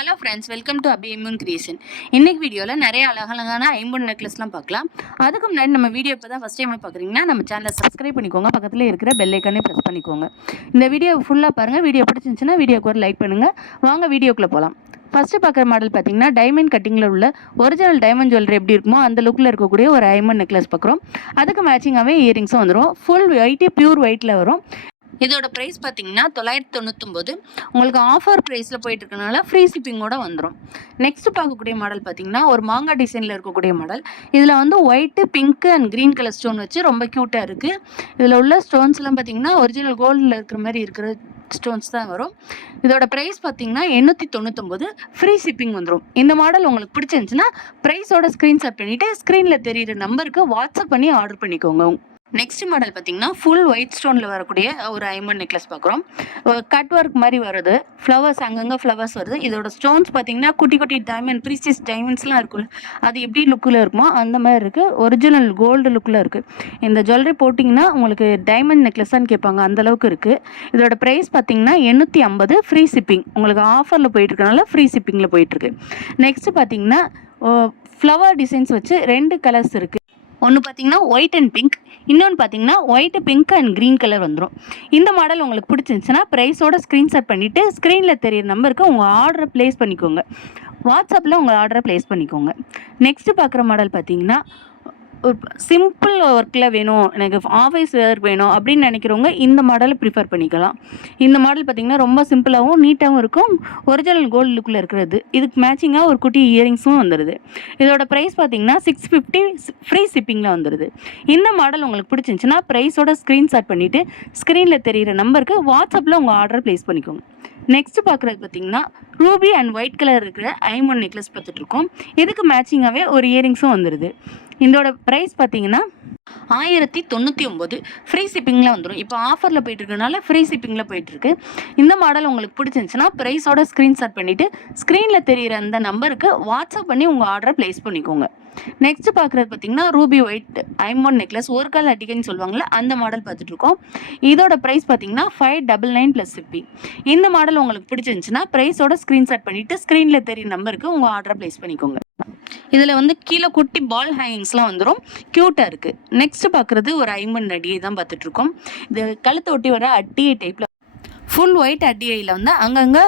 Hello friends, welcome to Abi இம்யூன் creation. இன்னைக்கு வீடியோவில் நிறைய அழகழகான ஐம்பொன் நெக்லஸ்லாம் பார்க்கலாம். அதுக்கு முன்னாடி நம்ம வீடியோ இப்போ தான் ஃபஸ்ட் டைம் பார்க்குறீங்கன்னா நம்ம சேனலை சப்ஸ்கிரைப் பண்ணிக்கோங்க, பக்கத்தில் இருக்கிற பெல் ஐக்கானே ப்ரெஸ் பண்ணிக்கோங்க. இந்த வீடியோ ஃபுல்லாக பாருங்கள். வீடியோ பிடிச்சிருந்துச்சுன்னா வீடியோக்கு ஒரு லைக் பண்ணுங்கள். வாங்க வீடியோக்குள்ளே போகலாம். ஃபஸ்ட்டு பார்க்குற மாடல் பார்த்தீங்கன்னா டைமண்ட் கட்டிங்கில் உள்ள ஒரிஜினல் டைமண்ட் ஜுவல்லரி எப்படி இருக்குமோ அந்த லுக்கில் இருக்கக்கூடிய ஒரு ஐம்பொன் நெக்லஸ் பார்க்குறோம். அதுக்கு மேட்சிங்காகவே இயரிங்ஸும் வந்துடும். ஃபுல் ஒயிட்டு, பியூர் ஒயிட்டில் வரும். இதோட ப்ரைஸ் பார்த்தீங்கன்னா 999. உங்களுக்கு ஆஃபர் ப்ரைஸில் போயிட்டு இருக்கனால ஃப்ரீ ஷிப்பிங்கோட வந்துடும். நெக்ஸ்ட் பார்க்கக்கூடிய மாடல் பார்த்தீங்கன்னா ஒரு மாங்காய் டிசைனில் இருக்கக்கூடிய மாடல். இதில் வந்து white, pink and green colour stone வச்சு ரொம்ப க்யூட்டாக இருக்குது. இதில் உள்ள ஸ்டோன்ஸ்லாம் பார்த்தீங்கன்னா ஒரிஜினல் கோல்டில் இருக்கிற மாதிரி இருக்கிற ஸ்டோன்ஸ் தான் வரும். இதோட ப்ரைஸ் பார்த்தீங்கன்னா 899. ஃப்ரீ ஷிப்பிங் வந்துடும். இந்த மாடல் உங்களுக்கு பிடிச்சிருந்துச்சுன்னா ப்ரைஸோட ஸ்க்ரீன்ஷாட் பண்ணிவிட்டு ஸ்க்ரீனில் தெரியிற நம்பருக்கு வாட்ஸ்அப் பண்ணி ஆர்டர் பண்ணிக்கோங்க. நெக்ஸ்ட் மாடல் பார்த்தீங்கன்னா ஃபுல் ஒயிட் ஸ்டோனில் வரக்கூடிய ஒரு ஐம்பொன் நெக்லஸ் பார்க்குறோம். கட் ஒர்க் மாதிரி வருது, ஃப்ளவர்ஸ் அங்கங்கே ஃப்ளவர்ஸ் வருது. இதோட ஸ்டோன்ஸ் பார்த்தீங்கன்னா குட்டி குட்டி டைமண்ட், ப்ரீசியஸ் டைமண்ட்ஸ்லாம் இருக்குல்ல, அது எப்படி லுக்கில் இருக்குமோ அந்த மாதிரி இருக்குது. ஒரிஜினல் கோல்டு லுக்கில் இருக்குது. இந்த ஜுவல்லரி போட்டிங்கன்னா உங்களுக்கு டைமண்ட் நெக்லஸான்னு கேட்பாங்க, அந்தளவுக்கு இருக்குது. இதோட ப்ரைஸ் பார்த்தீங்கன்னா 850. Free shipping. உங்களுக்கு ஆஃபரில் போயிட்டுருக்கனால ஃப்ரீ ஷிப்பிங்கில் போயிட்டுருக்கு. நெக்ஸ்ட்டு பார்த்தீங்கன்னா ஃப்ளவர் டிசைன்ஸ் வச்சு 2 கலர்ஸ் இருக்குது. ஒன்று பார்த்தீங்கன்னா ஒயிட் அண்ட் பிங்க், இன்னொன்று பார்த்தீங்கன்னா white, pink and green colour வந்துடும். இந்த மாடல் உங்களுக்கு பிடிச்சிருந்துச்சுன்னா ப்ரைஸோட ஸ்க்ரீன்ஷாட் பண்ணிவிட்டு ஸ்க்ரீனில் தெரியிற நம்பருக்கு உங்கள் ஆர்டரை ப்ளேஸ் பண்ணிக்கோங்க. வாட்ஸ்அப்பில் உங்கள் ஆர்டரை ப்ளேஸ் பண்ணிக்கோங்க. நெக்ஸ்ட்டு பார்க்குற மாடல் பார்த்தீங்கன்னா ஒரு சிம்பிள் ஒர்க்கில் வேணும், எனக்கு ஆஃபீஸ் வேர் வேணும் அப்படின்னு நினைக்கிறவங்க இந்த மாடலை ப்ரிஃபர் பண்ணிக்கலாம். இந்த மாடல் பார்த்திங்கன்னா ரொம்ப சிம்பிளாகவும் நீட்டாகவும் இருக்கும். ஒரிஜினல் கோல்டு லுக்கில் இருக்கிறது. இதுக்கு மேட்சிங்காக ஒரு குட்டி இயரிங்ஸும் வந்துடுது. இதோட ப்ரைஸ் பார்த்திங்கன்னா 650. ஃப்ரீ ஷிப்பிங்கில் வந்துடுது. இந்த மாடல் உங்களுக்கு பிடிச்சிருந்துச்சுன்னா ப்ரைஸோட ஸ்க்ரீன்ஷாட் பண்ணிவிட்டு ஸ்க்ரீனில் தெரிகிற நம்பருக்கு வாட்ஸ்அப்பில் உங்கள் ஆர்டரை ப்ளேஸ் பண்ணிக்கோங்க. நெக்ஸ்ட்டு பார்க்குறது பார்த்திங்கன்னா ரூபி அண்ட் ஒயிட் கலர் இருக்கிற ஐம்பொன் நெக்லஸ் பார்த்துட்ருக்கோம். இதுக்கு மேட்சிங்காகவே ஒரு இயரிங்ஸும் வந்துடுது. இதோட ப்ரைஸ் பார்த்தீங்கன்னா 1099. ஃப்ரீ ஷிப்பிங்கில் வந்துடும். இப்போ ஆஃபரில் போயிட்டுருக்கனால ஃப்ரீ ஷிப்பிங்கில் போயிட்டுருக்கு. இந்த மாடல் உங்களுக்கு பிடிச்சிருந்துச்சுன்னா ப்ரைஸோட ஸ்க்ரீன்ஷாட் பண்ணிவிட்டு ஸ்க்ரீனில் தெரிகிற அந்த நம்பருக்கு வாட்ஸ்அப் பண்ணி உங்கள் ஆர்டரை ப்ளேஸ் பண்ணிக்கோங்க. நெக்ஸ்ட்டு பார்க்குறது பார்த்தீங்கன்னா ரூபி ஒயிட் ஐம்பொன் நெக்லஸ், ஒரு கால் அட்டிகைன்னு சொல்லுவாங்கள்ல, அந்த மாடல் பார்த்துட்ருக்கோம். இதோட ப்ரைஸ் பார்த்தீங்கன்னா 599 + ஷிப்பிங். இந்த மாடல் உங்களுக்கு பிடிச்சிருந்துச்சுன்னா ப்ரைஸோட ஸ்க்ரீன்ஷாட் பண்ணிவிட்டு ஸ்க்ரீனில் தெரிகிற நம்பருக்கு உங்கள் ஆர்டரை ப்ளேஸ் பண்ணிக்கோங்க. இதில் வந்து கீழே குட்டி பால் ஹேங்கிங்ஸ்லாம் வந்துடும். க்யூட்டாக இருக்குது. நெக்ஸ்ட்டு பார்க்குறது ஒரு ஐம்பொன் அடியை தான் பார்த்துட்ருக்கோம். இது கழுத்தை ஒட்டி வர அட்டியை டைப்பில் ஃபுல் ஒயிட் அட்டியையில் வந்து அங்கங்கே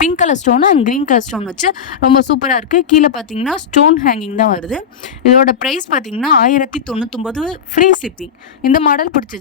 pink colour stone and green colour stone வச்சு ரொம்ப சூப்பராக இருக்குது. கீழே பார்த்தீங்கன்னா ஸ்டோன் ஹேங்கிங் தான் வருது. இதோட ப்ரைஸ் பார்த்தீங்கன்னா 1099. Free shipping. இந்த மாடல் பிடிச்சி